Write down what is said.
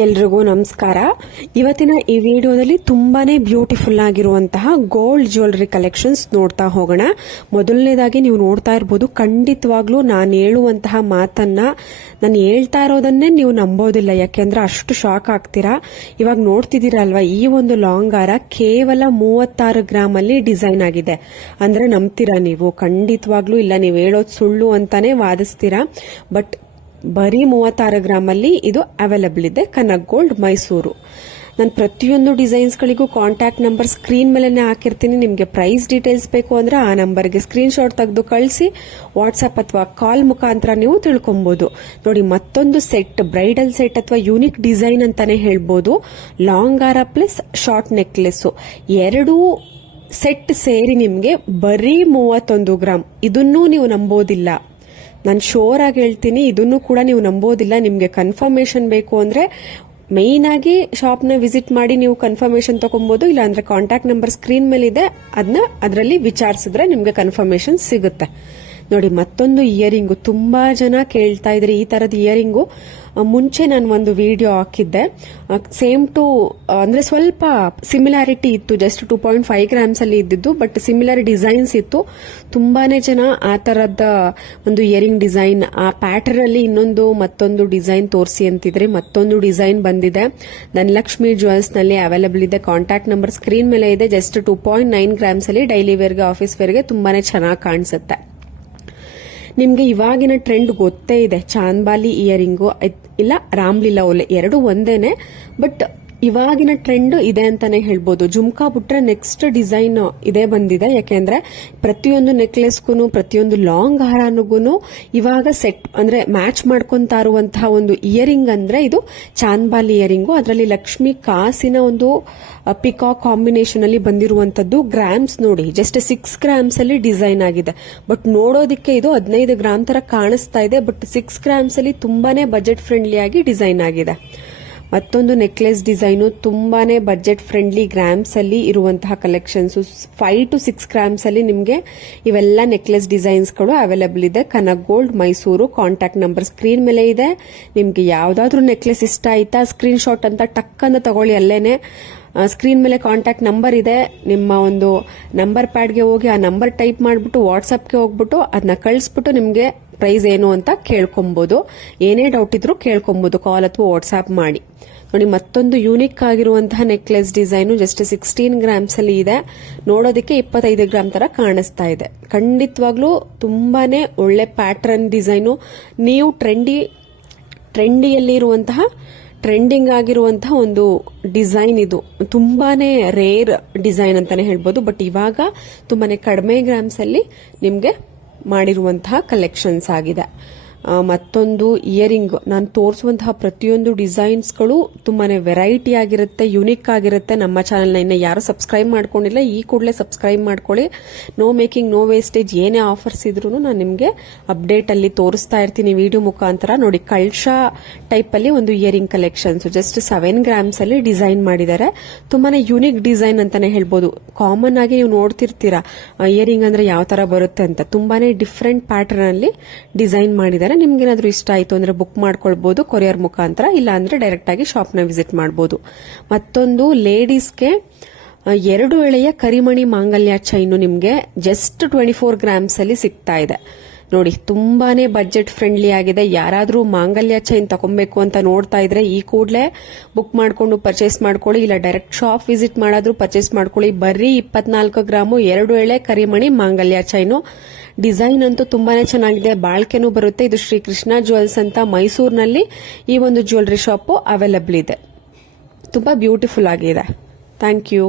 ಎಲ್ರಿಗೂ ನಮಸ್ಕಾರ. ಇವತ್ತಿನ ಈ ವಿಡಿಯೋದಲ್ಲಿ ತುಂಬಾನೇ ಬ್ಯೂಟಿಫುಲ್ ಆಗಿರುವಂತಹ ಗೋಲ್ಡ್ ಜ್ಯುವೆಲರಿ ಕಲೆಕ್ಷನ್ಸ್ ನೋಡ್ತಾ ಹೋಗೋಣ. ಮೊದಲನೇದಾಗಿ ನೀವು ನೋಡ್ತಾ ಇರಬಹುದು, ಖಂಡಿತವಾಗ್ಲೂ ನಾನು ಹೇಳುವಂತಹ ಮಾತನ್ನ ನಾನು ಹೇಳ್ತಾ ಇರೋದನ್ನೇ ನೀವು ನಂಬೋದಿಲ್ಲ, ಯಾಕೆಂದ್ರೆ ಅಷ್ಟು ಶಾಕ್ ಆಗ್ತೀರಾ. ಇವಾಗ ನೋಡ್ತಿದ್ದೀರಲ್ವಾ, ಈ ಒಂದು ಲಾಂಗ್ ಹಾರ ಕೇವಲ 36 ಗ್ರಾಮ್ ಅಲ್ಲಿ ಡಿಸೈನ್ ಆಗಿದೆ. ಅಂದ್ರೆ ನಂಬ್ತೀರಾ ನೀವು? ಖಂಡಿತವಾಗ್ಲೂ ಇಲ್ಲ, ನೀವು ಹೇಳೋದು ಸುಳ್ಳು ಅಂತಾನೆ ವಾದಿಸ್ತೀರಾ. ಬಟ್ ಬರೀ 36 ಗ್ರಾಮ್ ಅಲ್ಲಿ ಇದು ಅವೈಲಬಲ್ ಇದೆ. ಕನಕ್ ಗೋಲ್ಡ್ ಮೈಸೂರು. ನಾನು ಪ್ರತಿಯೊಂದು ಡಿಸೈನ್ಸ್ ಗಳಿಗೂ ಕಾಂಟ್ಯಾಕ್ಟ್ ನಂಬರ್ ಸ್ಕ್ರೀನ್ ಮೇಲೆನೆ ಹಾಕಿರ್ತೀನಿ. ನಿಮಗೆ ಪ್ರೈಸ್ ಡೀಟೇಲ್ಸ್ ಬೇಕು ಅಂದ್ರೆ ಆ ನಂಬರ್ಗೆ ಸ್ಕ್ರೀನ್ ಶಾಟ್ ತೆಗೆದು ಕಳಿಸಿ ವಾಟ್ಸ್ಆಪ್ ಅಥವಾ ಕಾಲ್ ಮುಖಾಂತರ ನೀವು ತಿಳ್ಕೊಬಹುದು. ನೋಡಿ, ಮತ್ತೊಂದು ಸೆಟ್, ಬ್ರೈಡಲ್ ಸೆಟ್ ಅಥವಾ ಯೂನಿಕ್ ಡಿಸೈನ್ ಅಂತಾನೆ ಹೇಳ್ಬೋದು. ಲಾಂಗ್ ಹಾರ ಪ್ಲಸ್ ಶಾರ್ಟ್ ನೆಕ್ಲೆಸ್ ಎರಡು ಸೆಟ್ ಸೇರಿ ನಿಮಗೆ ಬರೀ 31 ಗ್ರಾಮ್. ಇದನ್ನೂ ನೀವು ನಂಬೋದಿಲ್ಲ, ನಾನು ಶೋರ್ ಆಗಿ ಹೇಳ್ತೀನಿ, ಇದನ್ನು ಕೂಡ ನೀವು ನಂಬೋದಿಲ್ಲ. ನಿಮಗೆ ಕನ್ಫರ್ಮೇಶನ್ ಬೇಕು ಅಂದ್ರೆ ಮೇನ್ ಆಗಿ ಶಾಪ್ ನ ವಿಸಿಟ್ ಮಾಡಿ ನೀವು ಕನ್ಫರ್ಮೇಶನ್ ತಗೊಬಹುದು. ಇಲ್ಲ ಅಂದ್ರೆ ಕಾಂಟ್ಯಾಕ್ಟ್ ನಂಬರ್ ಸ್ಕ್ರೀನ್ ಮೇಲೆ ಇದೆ, ಅದರಲ್ಲಿ ವಿಚಾರಿಸಿದ್ರೆ ನಿಮ್ಗೆ ಕನ್ಫರ್ಮೇಶನ್ ಸಿಗುತ್ತೆ. ನೋಡಿ, ಮತ್ತೊಂದು ಇಯರಿಂಗು. ತುಂಬಾ ಜನ ಕೇಳ್ತಾ ಇದ್ರಿ ಈ ತರದ ಇಯರಿಂಗು. ಮುಂಚೆ ನಾನು ಒಂದು ವಿಡಿಯೋ ಹಾಕಿದ್ದೆ, ಸೇಮ್ ಟು ಅಂದ್ರೆ ಸ್ವಲ್ಪ ಸಿಮಿಲಾರಿಟಿ ಇತ್ತು, ಜಸ್ಟ್ 2.5 ಗ್ರಾಮ್ಸ್ ಅಲ್ಲಿ ಇದ್ದಿದ್ದು, ಬಟ್ ಸಿಮಿಲರ್ ಡಿಸೈನ್ಸ್ ಇತ್ತು. ತುಂಬಾನೇ ಜನ ಆ ತರದ ಒಂದು ಇಯರಿಂಗ್ ಡಿಸೈನ್, ಆ ಪ್ಯಾಟರ್ನ್ ಅಲ್ಲಿ ಮತ್ತೊಂದು ಡಿಸೈನ್ ತೋರಿಸಿ ಅಂತಿದ್ರೆ ಮತ್ತೊಂದು ಡಿಸೈನ್ ಬಂದಿದೆ. ಧನಲಕ್ಷ್ಮಿ ಜ್ಯುವೆಲ್ಸ್ ನಲ್ಲಿ ಅವೈಲಬಲ್ ಇದೆ. ಕಾಂಟ್ಯಾಕ್ಟ್ ನಂಬರ್ ಸ್ಕ್ರೀನ್ ಮೇಲೆ ಇದೆ. ಜಸ್ಟ್ 2.9 ಗ್ರಾಮ್ಸ್ ಅಲ್ಲಿ ಡೈಲಿ ವೇರ್ಗೆ, ಆಫೀಸ್ ವೇರ್ಗೆ ತುಂಬಾನೇ ಚೆನ್ನಾಗಿ ಕಾಣಿಸುತ್ತೆ. ನಿಮ್ಗೆ ಇವಾಗಿನ ಟ್ರೆಂಡ್ ಗೊತ್ತೇ ಇದೆ, ಚಾಂದ್ಬಾಲಿ ಇಯರಿಂಗು ಇಲ್ಲ ರಾಮ್ಲೀಲಾ ಓಲೆ ಎರಡು ಒಂದೇನೆ, ಬಟ್ ಇವಾಗಿನ ಟ್ರೆಂಡ್ ಇದೆ ಅಂತಾನೆ ಹೇಳ್ಬೋದು. ಜುಮ್ಕಾ ಬಿಟ್ರೆ ನೆಕ್ಸ್ಟ್ ಡಿಸೈನ್ ಇದೇ ಬಂದಿದೆ. ಯಾಕೆಂದ್ರೆ ಪ್ರತಿಯೊಂದು ನೆಕ್ಲೆಸ್ಗೂ ಪ್ರತಿಯೊಂದು ಲಾಂಗ್ ಹಾರನಿಗೂ ಇವಾಗ ಸೆಟ್ ಅಂದ್ರೆ ಮ್ಯಾಚ್ ಮಾಡ್ಕೊಂತಾ ಇರುವಂತಹ ಒಂದು ಇಯರಿಂಗ್ ಅಂದ್ರೆ ಇದು ಚಾಂದ್ಬಾಲಿ ಇಯರಿಂಗು. ಅದರಲ್ಲಿ ಲಕ್ಷ್ಮಿ ಕಾಸಿನ ಒಂದು ಪಿಕಾಕ್ ಕಾಂಬಿನೇಷನ್ ಅಲ್ಲಿ ಬಂದಿರುವಂತದ್ದು. ಗ್ರಾಮ್ಸ್ ನೋಡಿ, ಜಸ್ಟ್ 6 ಗ್ರಾಮ್ಸ್ ಅಲ್ಲಿ ಡಿಸೈನ್ ಆಗಿದೆ. ಬಟ್ ನೋಡೋದಿಕ್ಕೆ ಇದು 15 ಗ್ರಾಮ್ ತರ ಕಾಣಿಸ್ತಾ ಇದೆ, ಬಟ್ 6 ಗ್ರಾಮ್ಸ್ ಅಲ್ಲಿ ತುಂಬಾನೇ ಬಜೆಟ್ ಫ್ರೆಂಡ್ಲಿ ಆಗಿ ಡಿಸೈನ್ ಆಗಿದೆ. ಮತ್ತೊಂದು ನೆಕ್ಲೆಸ್ ಡಿಸೈನು ತುಂಬಾನೇ ಬಜೆಟ್ ಫ್ರೆಂಡ್ಲಿ ಗ್ರಾಮ್ಸ್ ಅಲ್ಲಿ ಇರುವಂತಹ ಕಲೆಕ್ಷನ್ಸ್. 5 to 6 ಗ್ರಾಮ್ಸ್ ಅಲ್ಲಿ ನಿಮಗೆ ಇವೆಲ್ಲ ನೆಕ್ಲೆಸ್ ಡಿಸೈನ್ಸ್ ಗಳು ಅವೈಲಬಲ್ ಇದೆ. Kanak gold Mysuru. Contact number screen ಮೇಲೆ ಇದೆ. ನಿಮ್ಗೆ ಯಾವ್ದಾದ್ರು ನೆಕ್ಲೆಸ್ ಇಷ್ಟ ಆಯ್ತಾ, ಸ್ಕ್ರೀನ್ ಶಾಟ್ ಅಂತ ಟಕ್ ಅಂತ ತಗೊಳ್ಳಿ. ಅಲ್ಲೇನೆ ಸ್ಕ್ರೀನ್ ಮೇಲೆ ಕಾಂಟ್ಯಾಕ್ಟ್ ನಂಬರ್ ಇದೆ. ನಿಮ್ಮ ಒಂದು ನಂಬರ್ ಪ್ಯಾಡ್ಗೆ ಹೋಗಿ ಆ ನಂಬರ್ ಟೈಪ್ ಮಾಡಿಬಿಟ್ಟು ವಾಟ್ಸ್ಆಪ್ಗೆ ಹೋಗ್ಬಿಟ್ಟು ಅದನ್ನ ಕಳಿಸ್ಬಿಟ್ಟು ನಿಮ್ಗೆ ಪ್ರೈಸ್ ಏನು ಅಂತ ಕೇಳ್ಕೊಬಹುದು. ಏನೇ ಡೌಟ್ ಇದ್ರೂ ಕೇಳ್ಕೊಬಹುದು ಕಾಲ್ ಅಥವಾ ವಾಟ್ಸ್ಆಪ್ ಮಾಡಿ. ನೋಡಿ, ಮತ್ತೊಂದು ಯೂನಿಕ್ ಆಗಿರುವಂತಹ ನೆಕ್ಲೆಸ್ ಡಿಸೈನು ಜಸ್ಟ್ 16 ಗ್ರಾಮ್ಸ್ ಅಲ್ಲಿ ಇದೆ. ನೋಡೋದಕ್ಕೆ 25 ಗ್ರಾಮ್ ತರ ಕಾಣಿಸ್ತಾ ಇದೆ. ಖಂಡಿತವಾಗ್ಲೂ ತುಂಬಾನೇ ಒಳ್ಳೆ ಪ್ಯಾಟರ್ನ್ ಡಿಸೈನು. ನೀವು ಟ್ರೆಂಡಿಯಲ್ಲಿ ಇರುವಂತಹ ಟ್ರೆಂಡಿಂಗ್ ಆಗಿರುವಂತಹ ಒಂದು ಡಿಸೈನ್ ಇದು. ತುಂಬಾನೇ ರೇರ್ ಡಿಸೈನ್ ಅಂತಾನೆ ಹೇಳ್ಬೋದು. ಬಟ್ ಇವಾಗ ತುಂಬಾನೇ ಕಡಿಮೆ ಗ್ರಾಮ್ಸ್ ಅಲ್ಲಿ ನಿಮ್ಗೆ ಮಾಡಿರುವಂತಹ ಕಲೆಕ್ಷನ್ಸ್ ಆಗಿದೆ. ಮತ್ತೊಂದು ಇಯರಿಂಗ್. ನಾನು ತೋರಿಸುವಂತಹ ಪ್ರತಿಯೊಂದು ಡಿಸೈನ್ಸ್ಗಳು ತುಂಬಾನೇ ವೆರೈಟಿ ಆಗಿರುತ್ತೆ, ಯುನಿಕ್ ಆಗಿರುತ್ತೆ. ನಮ್ಮ ಚಾನೆಲ್ನ ಇನ್ನು ಯಾರು ಸಬ್ಸ್ಕ್ರೈಬ್ ಮಾಡ್ಕೊಂಡಿಲ್ಲ, ಈ ಕೂಡಲೇ ಸಬ್ಸ್ಕ್ರೈಬ್ ಮಾಡ್ಕೊಳ್ಳಿ. No making no wastage. ಏನೇ ಆಫರ್ಸ್ ಇದ್ರೂ ನಾನು ನಿಮಗೆ ಅಪ್ಡೇಟ್ ಅಲ್ಲಿ ತೋರಿಸ್ತಾ ಇರ್ತೀನಿ ವಿಡಿಯೋ ಮುಖಾಂತರ. ನೋಡಿ, ಕಳ್ಶ ಟೈಪ್ ಅಲ್ಲಿ ಒಂದು ಇಯರಿಂಗ್ ಕಲೆಕ್ಷನ್ಸ್ ಜಸ್ಟ್ 7 ಗ್ರಾಮ್ಸ್ ಅಲ್ಲಿ ಡಿಸೈನ್ ಮಾಡಿದ್ದಾರೆ. ತುಂಬಾನೇ ಯುನಿಕ್ ಡಿಸೈನ್ ಅಂತಾನೆ ಹೇಳ್ಬೋದು. ಕಾಮನ್ ಆಗಿ ನೀವು ನೋಡ್ತಿರ್ತೀರಾ ಇಯರಿಂಗ್ ಅಂದ್ರೆ ಯಾವ ತರ ಬರುತ್ತೆ ಅಂತ. ತುಂಬಾನೇ ಡಿಫ್ರೆಂಟ್ ಪ್ಯಾಟರ್ನ್ ಅಲ್ಲಿ ಡಿಸೈನ್ ಮಾಡಿದ್ದಾರೆ. ನಿಮ್ಗೇನಾದ್ರೂ ಇಷ್ಟ ಆಯ್ತು ಅಂದ್ರೆ ಬುಕ್ ಮಾಡ್ಕೊಳ್ಬಹುದು ಕೊರಿಯರ್ ಮುಖಾಂತರ, ಇಲ್ಲ ಅಂದ್ರೆ ಡೈರೆಕ್ಟ್ ಆಗಿ ಶಾಪ್ ನ ವಿಸಿಟ್ ಮಾಡಬಹುದು. ಮತ್ತೊಂದು ಲೇಡೀಸ್ಗೆ 2 ಎಳೆಯ ಕರಿಮಣಿ ಮಾಂಗಲ್ಯ ಚೈನು ನಿಮ್ಗೆ ಜಸ್ಟ್ 24 ಗ್ರಾಮ್ಸ್ ಅಲ್ಲಿ ಸಿಗ್ತಾ ಇದೆ. ನೋಡಿ, ತುಂಬಾನೇ ಬಜೆಟ್ ಫ್ರೆಂಡ್ಲಿ ಆಗಿದೆ. ಯಾರಾದ್ರೂ ಮಾಂಗಲ್ಯ ಚೈನ್ ತಗೊಬೇಕು ಅಂತ ನೋಡ್ತಾ ಇದ್ರೆ ಈ ಕೂಡಲೇ ಬುಕ್ ಮಾಡ್ಕೊಂಡು ಪರ್ಚೇಸ್ ಮಾಡ್ಕೊಳ್ಳಿ, ಇಲ್ಲ ಡೈರೆಕ್ಟ್ ಶಾಪ್ ವಿಸಿಟ್ ಮಾಡಾದ್ರೂ ಪರ್ಚೇಸ್ ಮಾಡ್ಕೊಳ್ಳಿ. ಬರೀ 24 ಗ್ರಾಮು 2 ಎಳೆ ಕರಿಮಣಿ ಮಾಂಗಲ್ಯ ಚೈನು. ಡಿಸೈನ್ ಅಂತೂ ತುಂಬಾನೇ ಚೆನ್ನಾಗಿದೆ, ಬಾಳ್ಕೆನೂ ಬರುತ್ತೆ. ಇದು ಶ್ರೀ ಕೃಷ್ಣ ಜ್ಯುವೆಲ್ಸ್ ಅಂತ ಮೈಸೂರಿನಲ್ಲಿ ಈ ಒಂದು ಜ್ಯುವೆಲರಿ ಶಾಪ್ ಅವೈಲಬಲ್ ಇದೆ. ತುಂಬಾ ಬ್ಯೂಟಿಫುಲ್ ಆಗಿದೆ. Thank you.